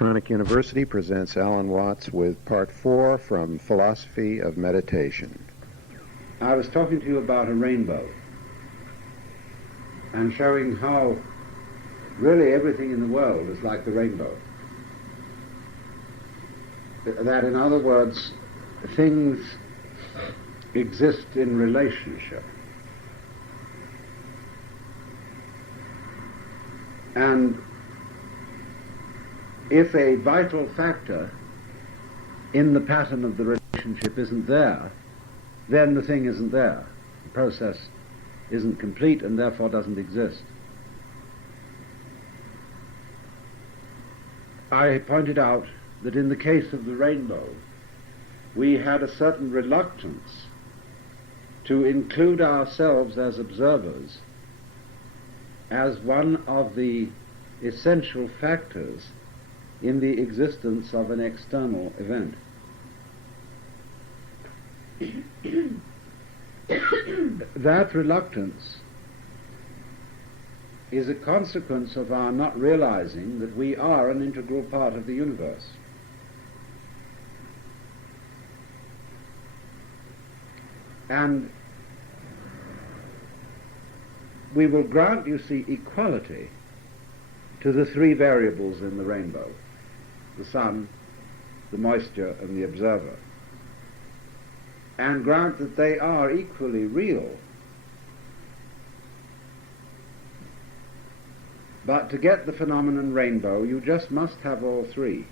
Electronic University presents Alan Watts with Part 4 from Philosophy of Meditation. I was talking to you about a rainbow and showing how really everything in the world is like the rainbow. That, in other words, things exist in relationship. And if a vital factor in the pattern of the relationship isn't there, then the thing isn't there. The process isn't complete and therefore doesn't exist. I pointed out that in the case of the rainbow, we had a certain reluctance to include ourselves as observers as one of the essential factors in the existence of an external event. That reluctance is a consequence of our not realizing that we are an integral part of the universe. And we will grant, you see, equality to the three variables in the rainbow: the sun, the moisture, and the observer, and grant that they are equally real. But to get the phenomenon rainbow, you just must have all three.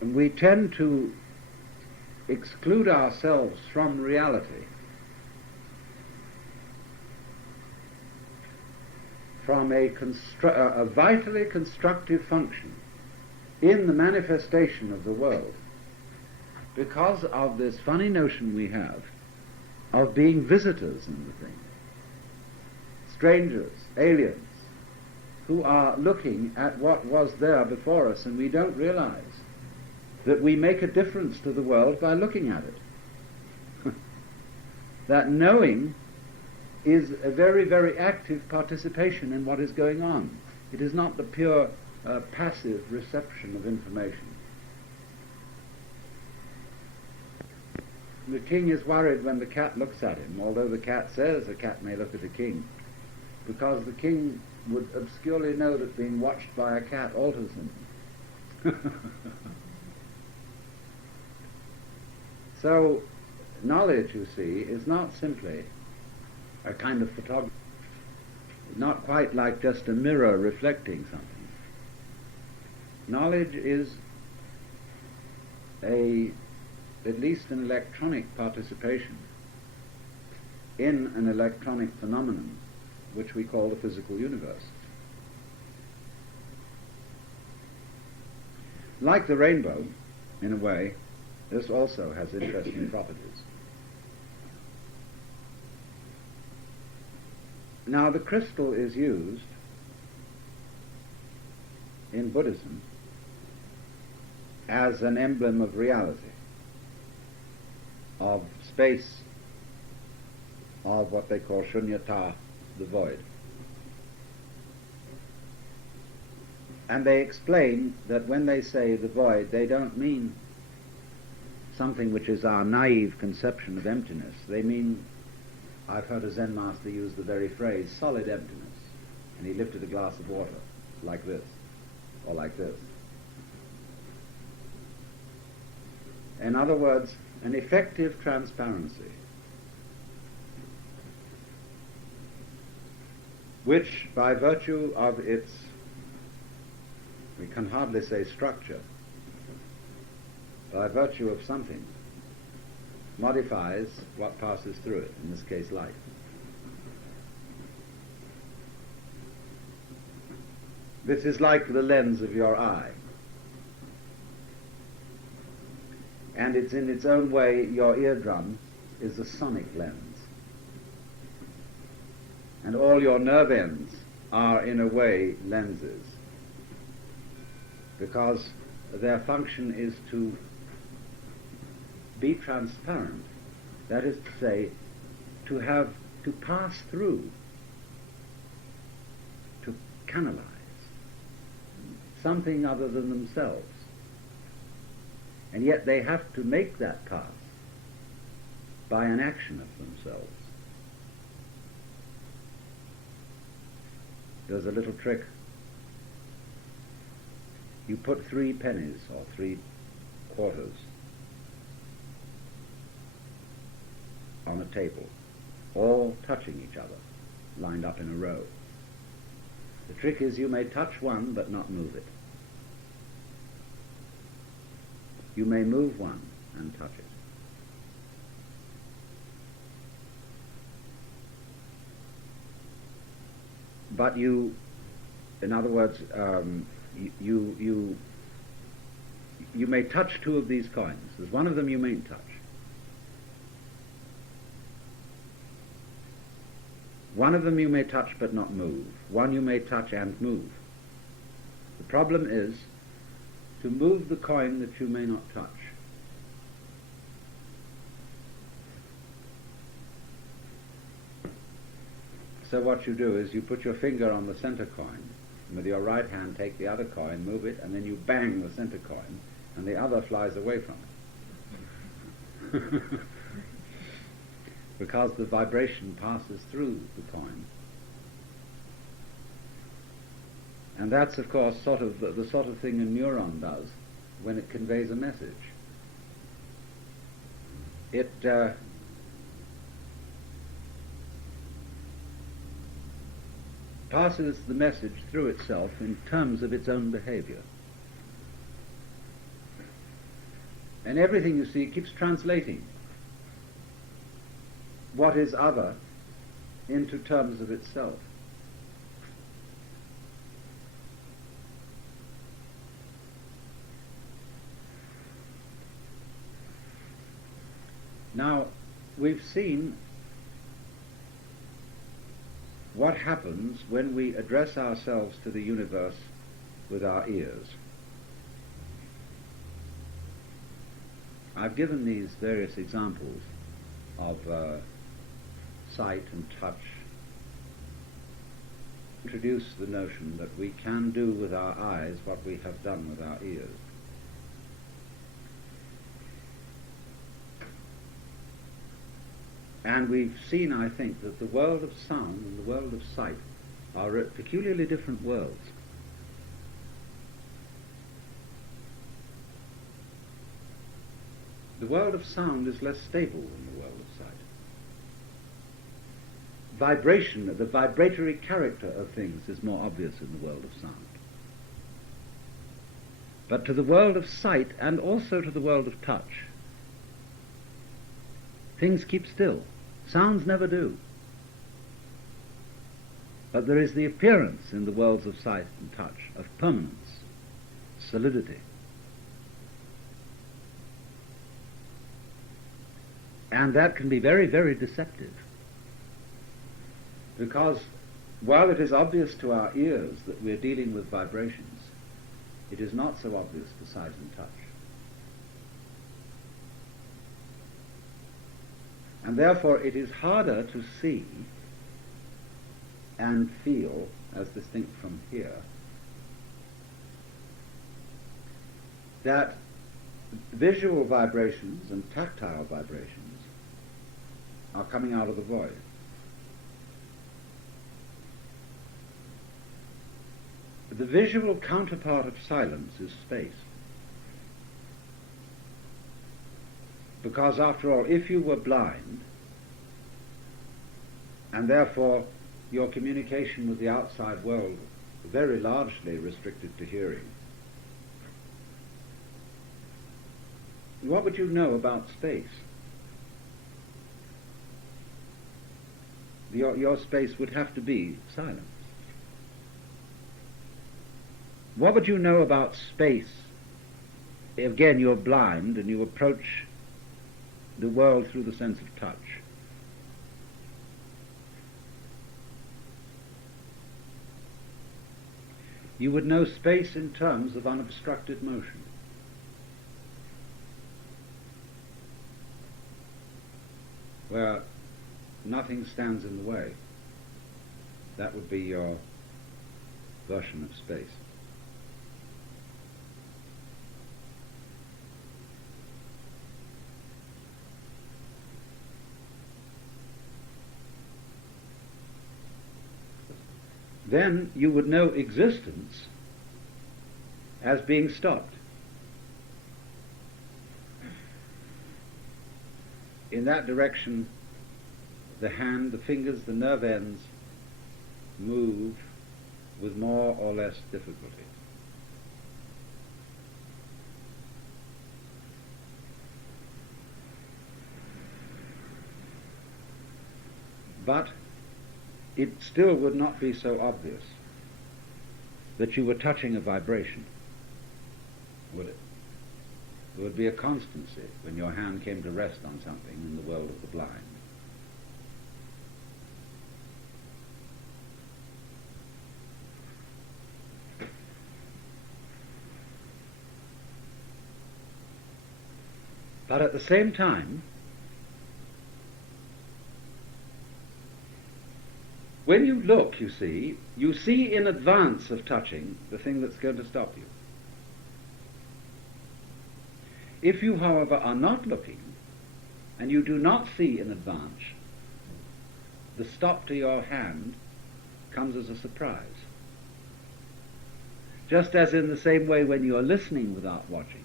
And we tend to exclude ourselves from reality, from a vitally constructive function in the manifestation of the world, because of this funny notion we have of being visitors in the thing, strangers, aliens, who are looking at what was there before us, and we don't realize that we make a difference to the world by looking at it. That knowing is a very, very active participation in what is going on. It is not the pure passive reception of information. The king is worried when the cat looks at him, although the cat says the cat may look at the king, because the king would obscurely know that being watched by a cat alters him. So, knowledge, you see, is not simply a kind of photography, not quite like just a mirror reflecting something. Knowledge is at least an electronic participation in an electronic phenomenon which we call the physical universe. Like the rainbow, in a way, this also has interesting properties. Now, the crystal is used in Buddhism as an emblem of reality, of space, of what they call shunyata, the void. And they explain that when they say the void, they don't mean something which is our naive conception of emptiness. They mean, I've heard a Zen master use the very phrase, solid emptiness. And he lifted a glass of water, like this, or like this. In other words, an effective transparency, which by virtue of its, we can hardly say structure, by virtue of something, modifies what passes through it, in this case light. This is like the lens of your eye. And it's in its own way, your eardrum is a sonic lens. And all your nerve ends are, in a way, lenses, because their function is to be transparent, that is to say, to pass through, to canalize something other than themselves. And yet they have to make that pass by an action of themselves. There's a little trick. You put 3 pennies or 3 quarters on a table, all touching each other, lined up in a row. The trick is you may touch one but not move it. You may move one and touch it. But you, in other words, you may touch 2 of these coins. There's one of them you mayn't touch. One of them you may touch but not move. One you may touch and move. The problem is to move the coin that you may not touch. So what you do is you put your finger on the center coin, and with your right hand take the other coin, move it, and then you bang the center coin, and the other flies away from it. Because the vibration passes through the coin. And that's, of course, sort of the sort of thing a neuron does when it conveys a message. It passes the message through itself in terms of its own behavior. And everything you see keeps translating what is other into terms of itself. Now, we've seen what happens when we address ourselves to the universe with our ears. I've given these various examples of sight and touch. Introduce the notion that we can do with our eyes what we have done with our ears. And we've seen, I think, that the world of sound and the world of sight are peculiarly different worlds. The world of sound is less stable than the world of sight. Vibration, the vibratory character of things is more obvious in the world of sound. But to the world of sight and also to the world of touch, things keep still. Sounds never do. But there is the appearance in the worlds of sight and touch of permanence, solidity. And that can be very, very deceptive. Because while it is obvious to our ears that we're dealing with vibrations, it is not so obvious to sight and touch. And therefore it is harder to see and feel, as distinct from hear, that visual vibrations and tactile vibrations are coming out of the void. The visual counterpart of silence is space. Because after all, if you were blind, and therefore your communication with the outside world very largely restricted to hearing, what would you know about space? Your space would have to be silence. What would you know about space? Again, you're blind and you approach the world through the sense of touch. You would know space in terms of unobstructed motion. Where nothing stands in the way. That would be your version of space. Then you would know existence as being stopped. In that direction, the hand, the fingers, the nerve ends move with more or less difficulty. But it still would not be so obvious that you were touching a vibration, would it? There would be a constancy when your hand came to rest on something in the world of the blind. But at the same time, when you look, you see in advance of touching the thing that's going to stop you. If you, however, are not looking, and you do not see in advance, the stop to your hand comes as a surprise. Just as in the same way when you are listening without watching,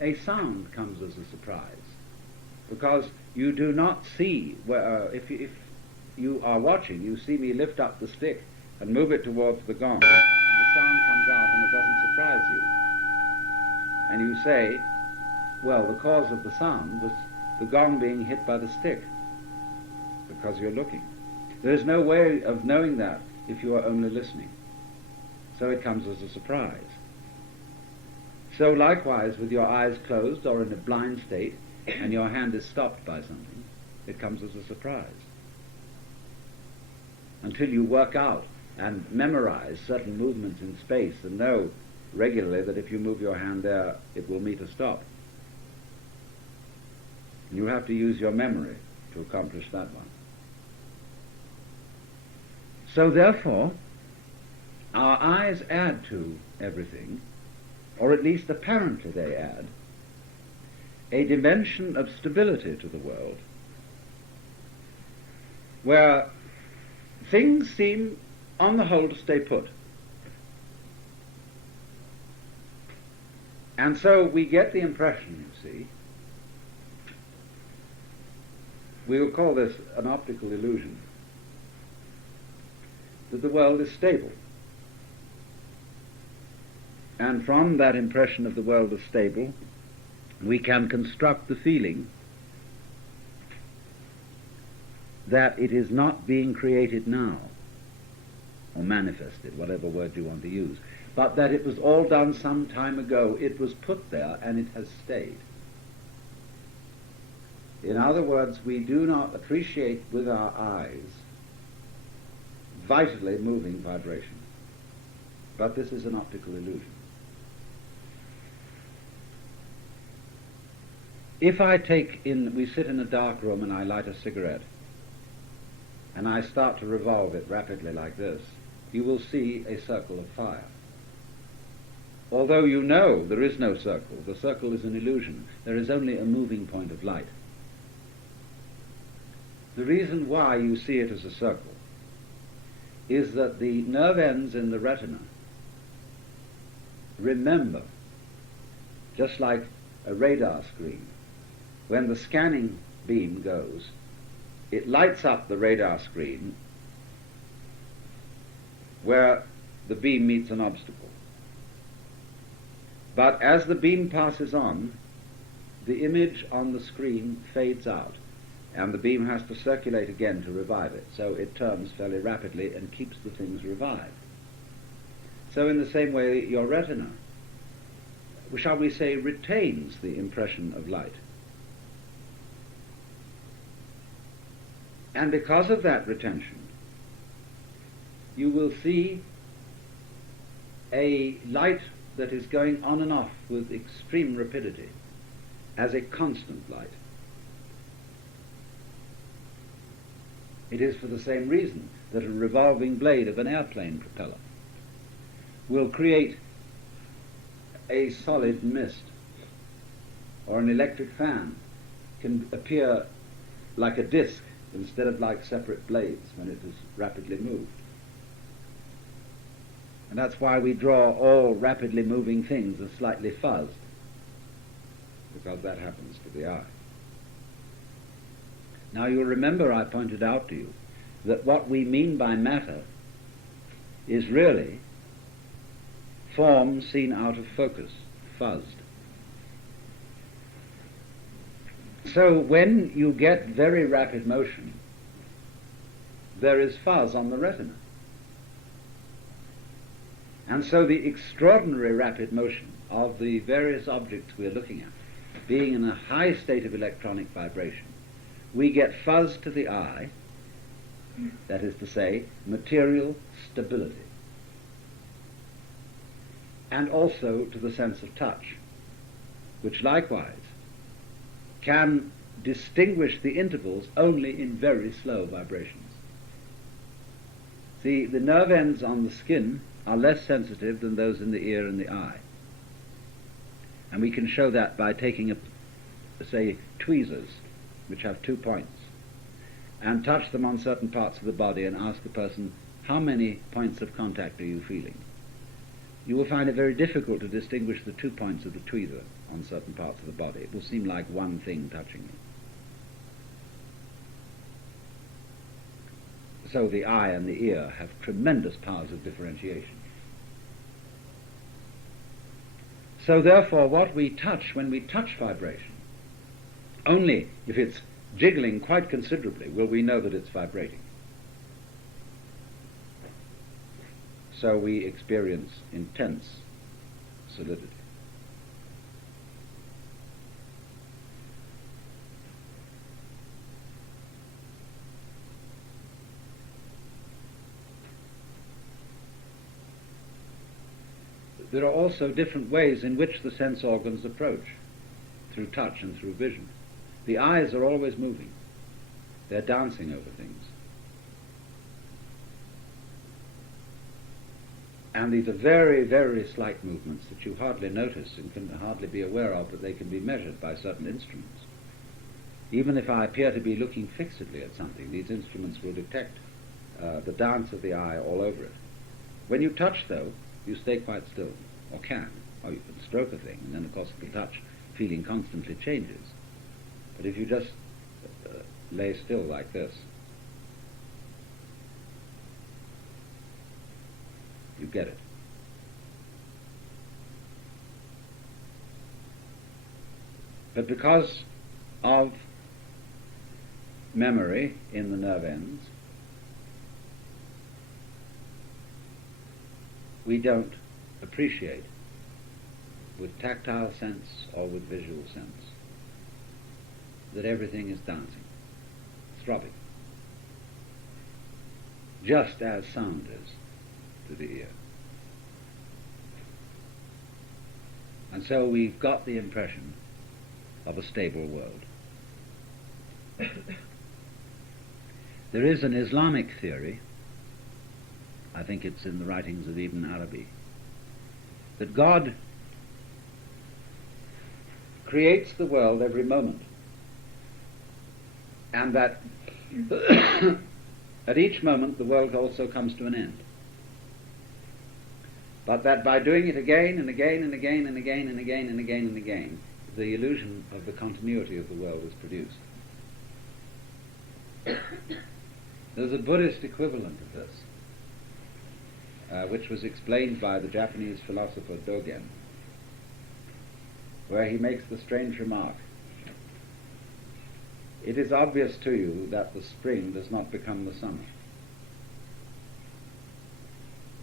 a sound comes as a surprise, because you do not see where, if you are watching, you see me lift up the stick and move it towards the gong, and the sound comes out and it doesn't surprise you. And you say, well, the cause of the sound was the gong being hit by the stick, because you're looking. There is no way of knowing that if you are only listening. So it comes as a surprise. So likewise, with your eyes closed or in a blind state, and your hand is stopped by something, it comes as a surprise. Until you work out and memorize certain movements in space and know regularly that if you move your hand there, it will meet a stop. And you have to use your memory to accomplish that one. So therefore, our eyes add to everything, or at least apparently they add, a dimension of stability to the world, where things seem, on the whole, to stay put. And so we get the impression, you see, we will call this an optical illusion, that the world is stable. And from that impression of the world as stable, we can construct the feeling that it is not being created now, or manifested, whatever word you want to use, but that it was all done some time ago. It was put there and it has stayed. In other words, we do not appreciate with our eyes vitally moving vibration. But this is an optical illusion. If I we sit in a dark room and I light a cigarette, and I start to revolve it rapidly like this, you will see a circle of fire. Although you know there is no circle, the circle is an illusion. There is only a moving point of light. The reason why you see it as a circle is that the nerve ends in the retina remember, just like a radar screen, when the scanning beam goes, it lights up the radar screen where the beam meets an obstacle. But as the beam passes on, the image on the screen fades out, and the beam has to circulate again to revive it. So it turns fairly rapidly and keeps the things revived. So in the same way, your retina, shall we say, retains the impression of light. And because of that retention, you will see a light that is going on and off with extreme rapidity as a constant light. It is for the same reason that a revolving blade of an airplane propeller will create a solid mist, or an electric fan can appear like a disc instead of like separate blades when it is rapidly moved. And that's why we draw all rapidly moving things as slightly fuzzed, because that happens to the eye. Now you'll remember I pointed out to you that what we mean by matter is really form seen out of focus, fuzzed. So when you get very rapid motion, there is fuzz on the retina. And so the extraordinary rapid motion of the various objects we're looking at, being in a high state of electronic vibration, we get fuzz to the eye, that is to say, material stability, and also to the sense of touch, which likewise can distinguish the intervals only in very slow vibrations. See, the nerve ends on the skin are less sensitive than those in the ear and the eye. And we can show that by taking, say, tweezers, which have 2 points, and touch them on certain parts of the body and ask the person, how many points of contact are you feeling? You will find it very difficult to distinguish the 2 points of the tweezer on certain parts of the body. It will seem like one thing touching you. So the eye and the ear have tremendous powers of differentiation. So therefore what we touch when we touch vibration, only if it's jiggling quite considerably will we know that it's vibrating. So we experience intense solidity. There are also different ways in which the sense organs approach, through touch and through vision. The eyes are always moving. They're dancing over things. And these are very, very slight movements that you hardly notice and can hardly be aware of, but they can be measured by certain instruments. Even if I appear to be looking fixedly at something, these instruments will detect the dance of the eye all over it. When you touch, though, you stay quite still, or can, or you can stroke a thing, and then of course the touch feeling constantly changes. But if you just lay still like this, you get it. But because of memory in the nerve ends, we don't appreciate with tactile sense or with visual sense that everything is dancing, throbbing, just as sound is to the ear. And so we've got the impression of a stable world. There is an Islamic theory, I think it's in the writings of Ibn Arabi, that God creates the world every moment, and that at each moment the world also comes to an end. But that by doing it again and again and again and again and again and again and again, the illusion of the continuity of the world is produced. There's a Buddhist equivalent of this, which was explained by the Japanese philosopher Dogen, where he makes the strange remark: it is obvious to you that the spring does not become the summer,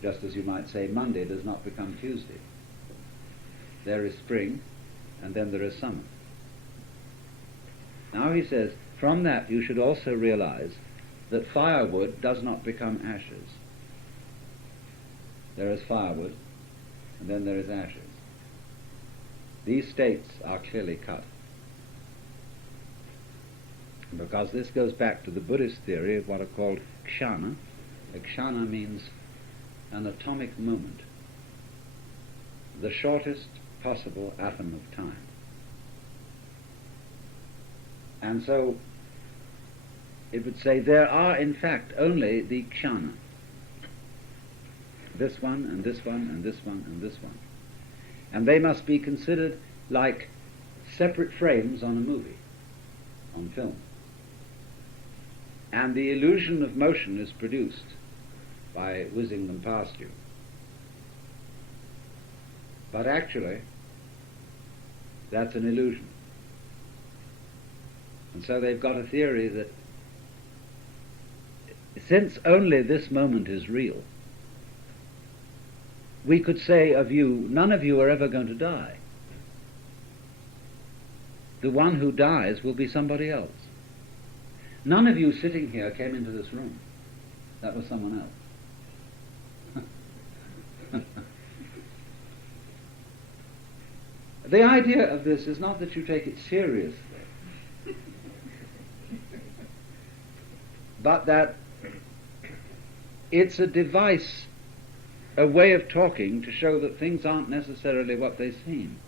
just as you might say Monday does not become Tuesday. There is spring, and then there is summer. Now he says, from that you should also realize that firewood does not become ashes. There is firewood, and then there is ashes. These states are clearly cut. Because this goes back to the Buddhist theory of what are called kshana. A kshana means an atomic moment. the shortest possible atom of time. And so it would say there are in fact only the kshana. This one and this one and this one and this one. And they must be considered like separate frames on a movie, on film. And the illusion of motion is produced by whizzing them past you. But actually, that's an illusion. And so they've got a theory that since only this moment is real, we could say of you, none of you are ever going to die. The one who dies will be somebody else. None of you sitting here came into this room. That was someone else. The idea of this is not that you take it seriously, but that it's a device, a way of talking to show that things aren't necessarily what they seem.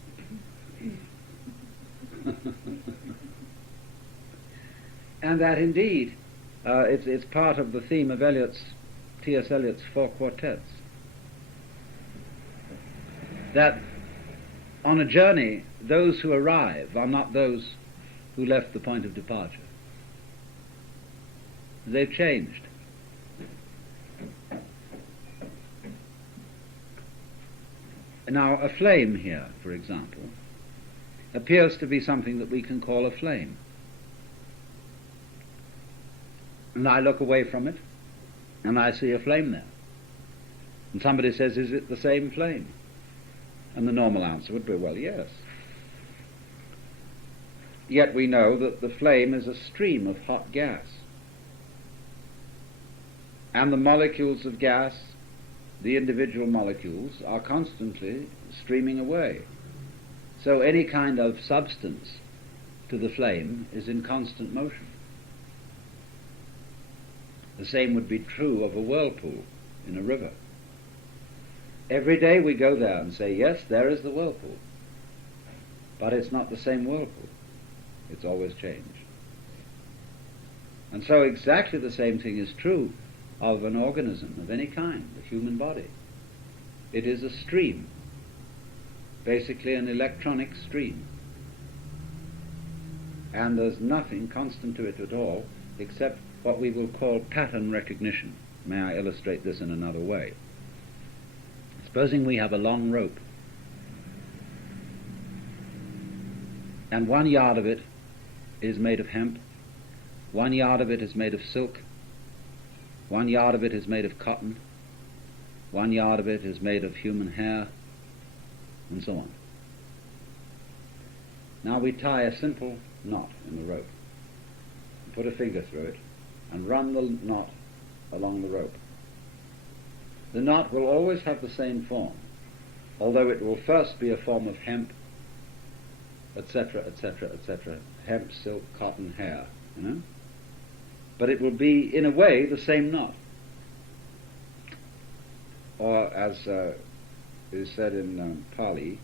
And that indeed it's part of the theme of T.S. Eliot's four quartets, that on a journey those who arrive are not those who left the point of departure. They've changed. Now, a flame here, for example, appears to be something that we can call a flame. And I look away from it, and I see a flame there. And somebody says, is it the same flame? And the normal answer would be, well, yes. Yet we know that the flame is a stream of hot gas. And the molecules of gas, the individual molecules, are constantly streaming away. So any kind of substance to the flame is in constant motion. The same would be true of a whirlpool in a river. Every day we go there and say, yes, there is the whirlpool. But it's not the same whirlpool. It's always changed. And so exactly the same thing is true of an organism of any kind, the human body. It is a stream, basically an electronic stream. And there's nothing constant to it at all except what we will call pattern recognition. May I illustrate this in another way? Supposing we have a long rope, and 1 yard of it is made of hemp, 1 yard of it is made of silk, 1 yard of it is made of cotton, 1 yard of it is made of human hair, and so on. Now we tie a simple knot in the rope, put a finger through it, and run the knot along the rope. The knot will always have the same form, although it will first be a form of hemp, etc., etc., etc., hemp, silk, cotton, hair, you know? But it will be, in a way, the same knot. Or, as is said in Pali,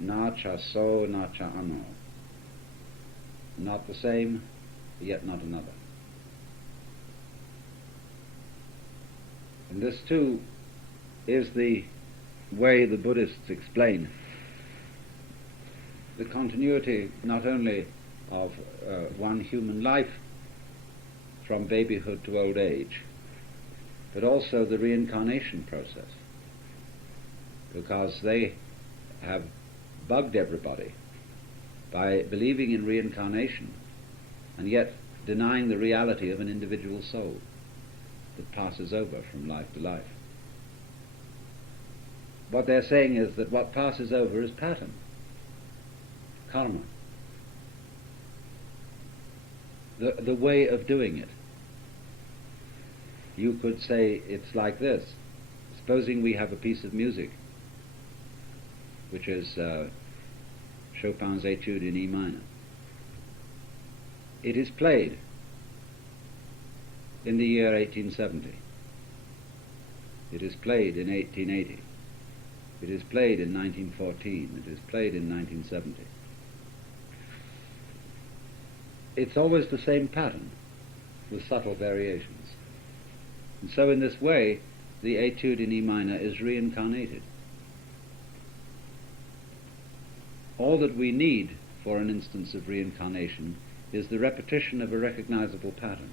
na cha so, na cha ano. Not the same, yet not another. And this, too, is the way the Buddhists explain the continuity not only of one human life from babyhood to old age, but also the reincarnation process, because they have bugged everybody by believing in reincarnation and yet denying the reality of an individual soul that passes over from life to life. What they're saying is that what passes over is pattern, karma, the way of doing it. You could say it's like this. Supposing we have a piece of music, which is Chopin's Etude in E minor. It is played in the year 1870. It is played in 1880. It is played in 1914. It is played in 1970. It's always the same pattern with subtle variations. And so in this way, the etude in E minor is reincarnated. All that we need for an instance of reincarnation is the repetition of a recognizable pattern.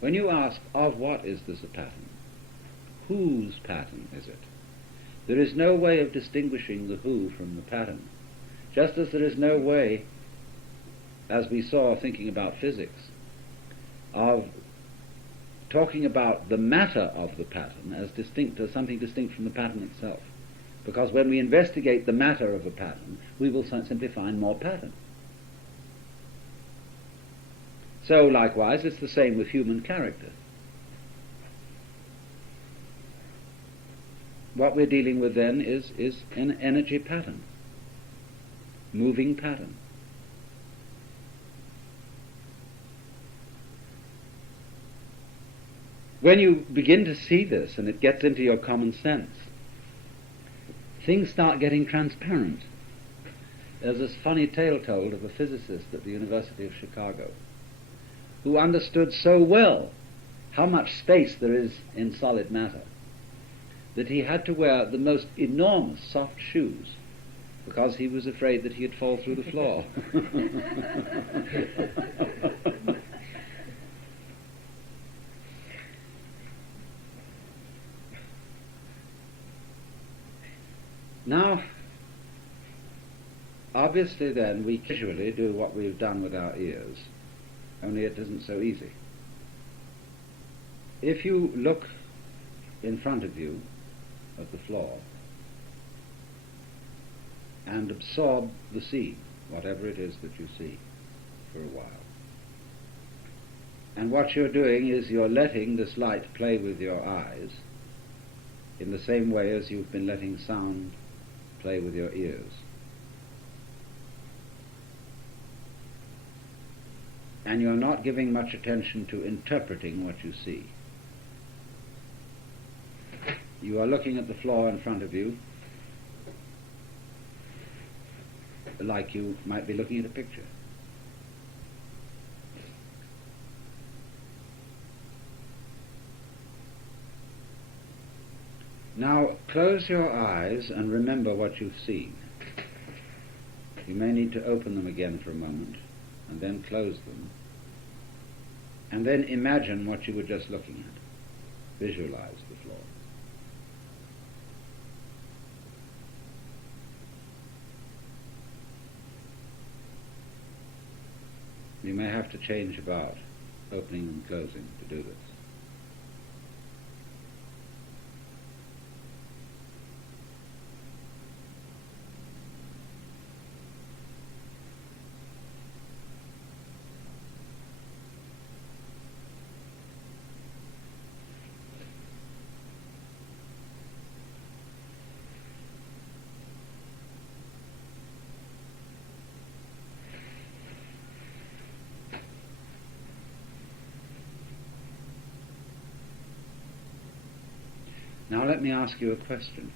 When you ask, of what is this a pattern? Whose pattern is it? There is no way of distinguishing the who from the pattern, just as there is no way, as we saw thinking about physics, of talking about the matter of the pattern as distinct, as something distinct from the pattern itself. Because when we investigate the matter of a pattern, we will simply find more pattern. So likewise, it's the same with human character. What we're dealing with then is an energy pattern, moving pattern. When you begin to see this and it gets into your common sense, things start getting transparent. There's this funny tale told of a physicist at the University of Chicago who understood so well how much space there is in solid matter that he had to wear the most enormous soft shoes because he was afraid that he'd fall through the floor. Now, obviously then we visually do what we've done with our ears, only it isn't so easy. If you look in front of you at the floor and absorb the scene, whatever it is that you see, for a while, and what you're doing is you're letting this light play with your eyes in the same way as you've been letting sound play with your ears. And you're not giving much attention to interpreting what you see. You are looking at the floor in front of you like you might be looking at a picture. Now close your eyes and remember what you've seen. You may need to open them again for a moment and then close them, and then imagine what you were just looking at. Visualize the floor. You may have to change about opening and closing to do this. Now let me ask you a question.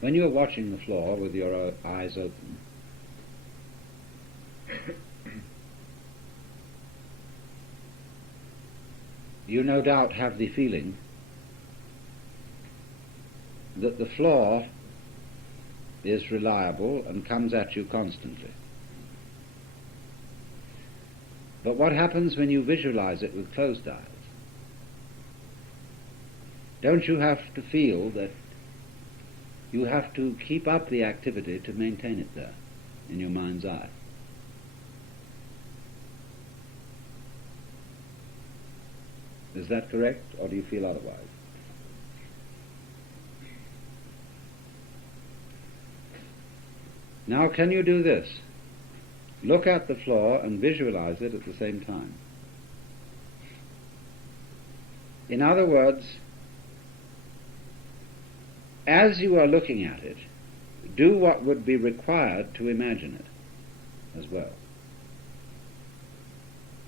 When you're watching the floor with your eyes open, you no doubt have the feeling that the floor is reliable and comes at you constantly. But what happens when you visualize it with closed eyes? Don't you have to feel that you have to keep up the activity to maintain it there in your mind's eye? Is that correct, or do you feel otherwise? Now can you do this? Look at the floor and visualize it at the same time. In other words, as you are looking at it, do what would be required to imagine it as well.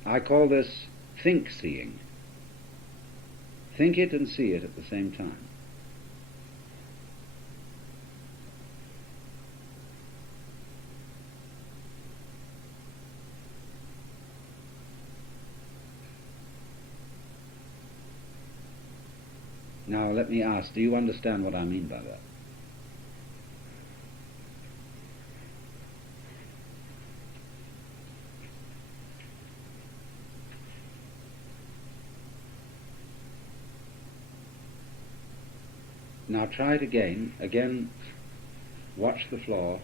I call this think-seeing. Think it and see it at the same time. Now let me ask, do you understand what I mean by that? Now try it again. Again, watch the floor.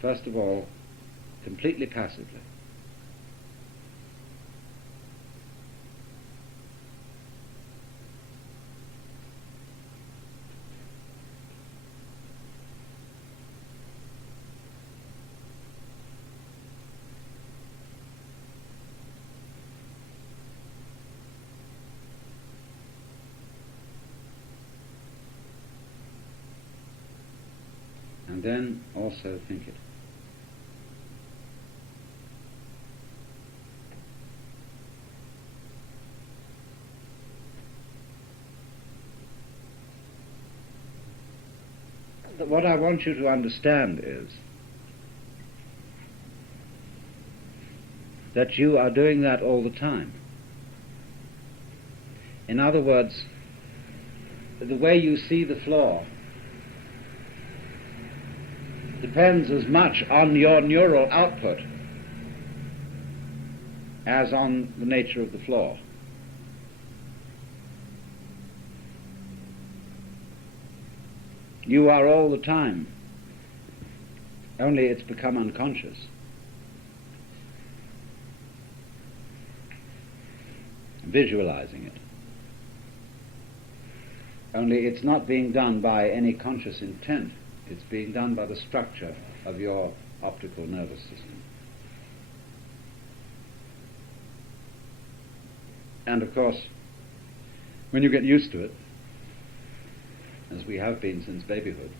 First of all, completely passively. And then also think it. What I want you to understand is that you are doing that all the time. In other words, the way you see the floor depends as much on your neural output as on the nature of the floor. You are all the time, only it's become unconscious. Visualizing it. Only it's not being done by any conscious intent. It's being done by the structure of your optical nervous system. And of course, when you get used to it, as we have been since babyhood,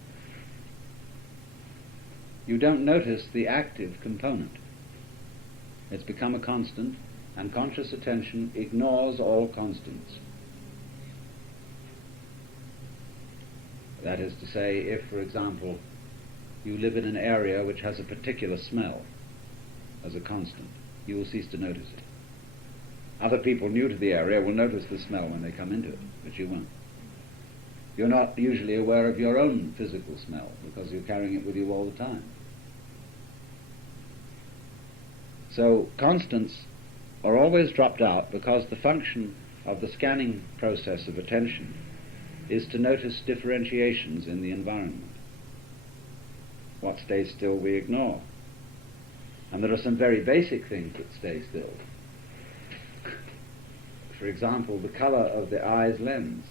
you don't notice the active component. It's become a constant, and conscious attention ignores all constants. That is to say, if, for example, you live in an area which has a particular smell as a constant, you will cease to notice it. Other people new to the area will notice the smell when they come into it, but you won't. You're not usually aware of your own physical smell because you're carrying it with you all the time. So constants are always dropped out because the function of the scanning process of attention is to notice differentiations in the environment. What stays still we ignore. And there are some very basic things that stay still. For example, the color of the eye's lens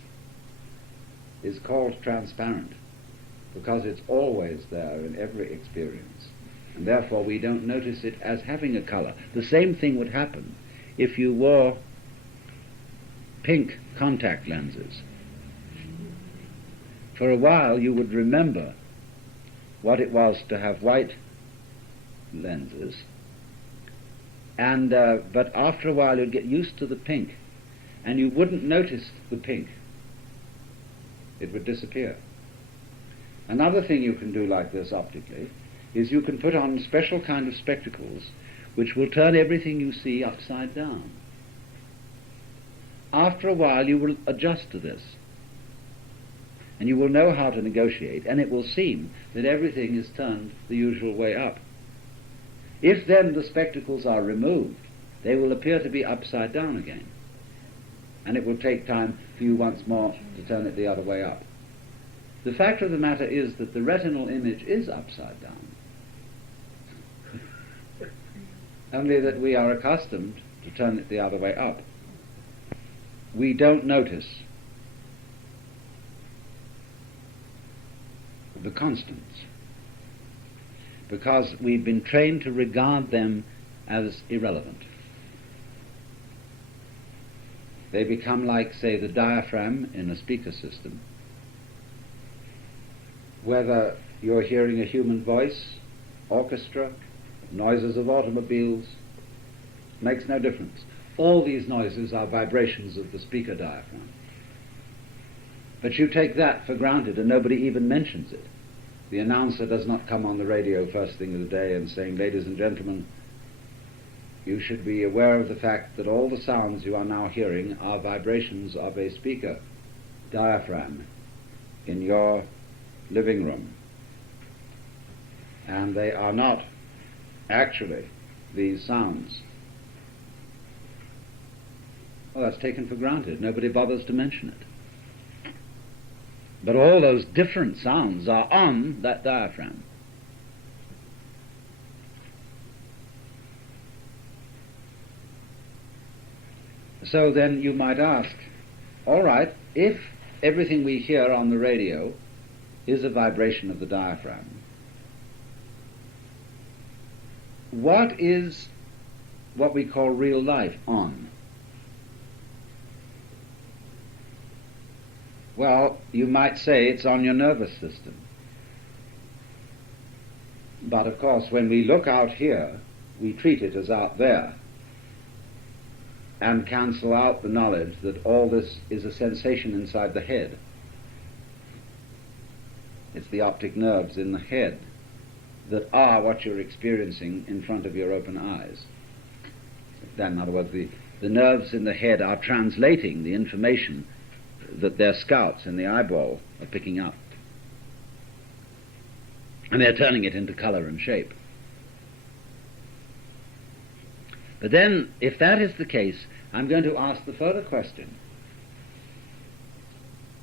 is called transparent because it's always there in every experience. And therefore we don't notice it as having a color. The same thing would happen if you wore pink contact lenses. For a while you would remember what it was to have white lenses, and but after a while you'd get used to the pink, and you wouldn't notice the pink. It would disappear. Another thing you can do like this optically is you can put on special kind of spectacles which will turn everything you see upside down. After a while you will adjust to this, and you will know how to negotiate, and it will seem that everything is turned the usual way up. If then the spectacles are removed, they will appear to be upside down again, and it will take time for you once more to turn it the other way up. The fact of the matter is that the retinal image is upside down, only that we are accustomed to turn it the other way up. We don't notice the constants because we've been trained to regard them as irrelevant. They become like, say, the diaphragm in a speaker system. Whether you're hearing a human voice, orchestra, noises of automobiles, makes no difference. all these noises are vibrations of the speaker diaphragm. But you take that for granted and nobody even mentions it. The announcer does not come on the radio first thing of the day and saying, ladies and gentlemen, you should be aware of the fact that all the sounds you are now hearing are vibrations of a speaker diaphragm in your living room. And they are not actually these sounds. Well, that's taken for granted. Nobody bothers to mention it. But all those different sounds are on that diaphragm. So then you might ask, all right, if everything we hear on the radio is a vibration of the diaphragm, what is what we call real life on? Well, you might say it's on your nervous system. But of course, when we look out here, we treat it as out there and cancel out the knowledge that all this is a sensation inside the head. It's the optic nerves in the head that are what you're experiencing in front of your open eyes. Then, in other words, the nerves in the head are translating the information that their scouts in the eyeball are picking up. And they're turning it into color and shape. But then, if that is the case, I'm going to ask the further question.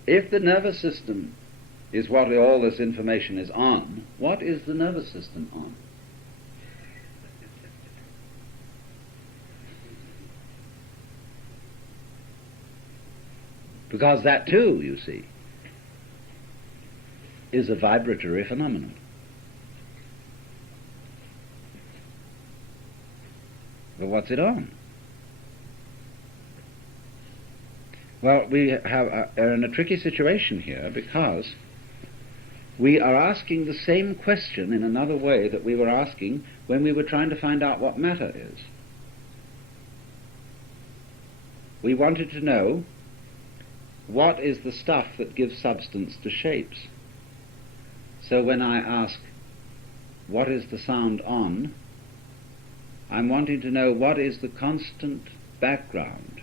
If the nervous system is what all this information is on, what is the nervous system on? Because that too, you see, is a vibratory phenomenon. But what's it on? Well, we are in a tricky situation here because we are asking the same question in another way that we were asking when we were trying to find out what matter is. We wanted to know what is the stuff that gives substance to shapes. So when I ask, what is the sound on? I'm wanting to know what is the constant background,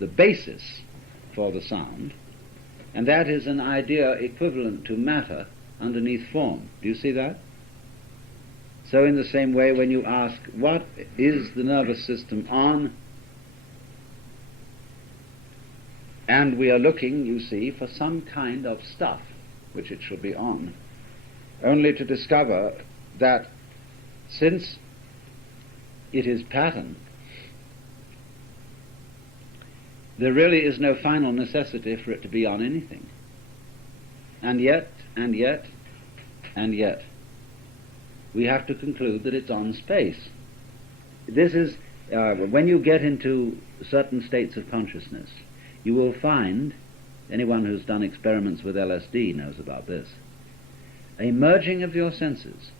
the basis for the sound, and that is an idea equivalent to matter underneath form. Do you see that? So in the same way, when you ask, what is the nervous system on? And we are looking, you see, for some kind of stuff which it should be on, only to discover that since it is pattern, there really is no final necessity for it to be on anything. And yet, we have to conclude that it's on space. This is, when you get into certain states of consciousness, you will find, anyone who's done experiments with LSD knows about this, a merging of your senses.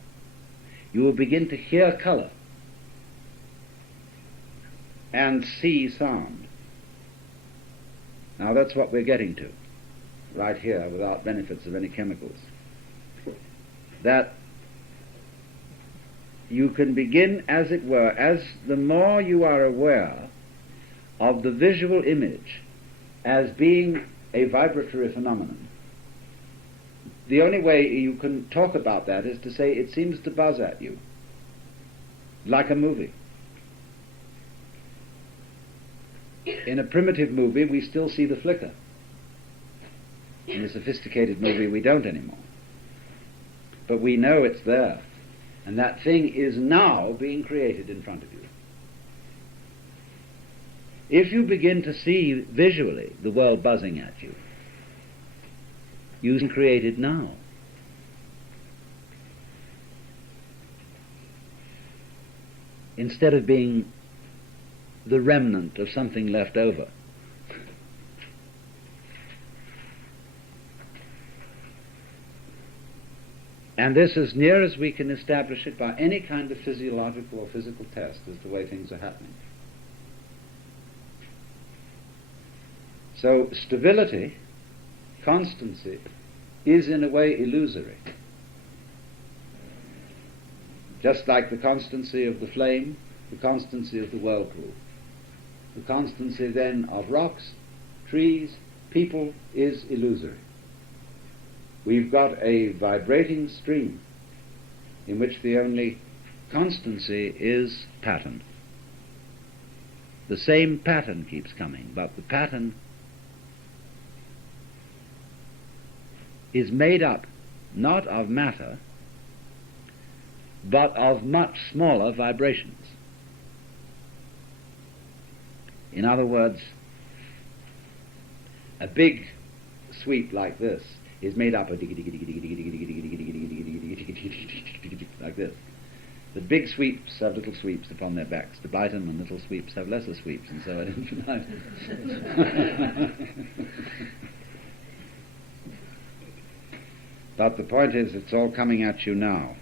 You will begin to hear color and see sound. Now that's what we're getting to, right here, without benefits of any chemicals. That you can begin, as it were, as the more you are aware of the visual image as being a vibratory phenomenon, the only way you can talk about that is to say it seems to buzz at you, like a movie. In a primitive movie, we still see the flicker. In a sophisticated movie, we don't anymore. But we know it's there. And that thing is now being created in front of you. If you begin to see visually the world buzzing at you, you can create it now. Instead of being the remnant of something left over. And this, as near as we can establish it by any kind of physiological or physical test, is the way things are happening. So stability, constancy, is in a way illusory. Just like the constancy of the flame, the constancy of the whirlpool. The constancy then of rocks, trees, people is illusory. We've got a vibrating stream in which the only constancy is pattern. The same pattern keeps coming, but the pattern is made up not of matter, but of much smaller vibrations. In other words, a big sweep like this is made up of like this. The big sweeps have little sweeps upon their backs. The Brighton and little sweeps have lesser sweeps, and so on. But the point is, it's all coming at you now.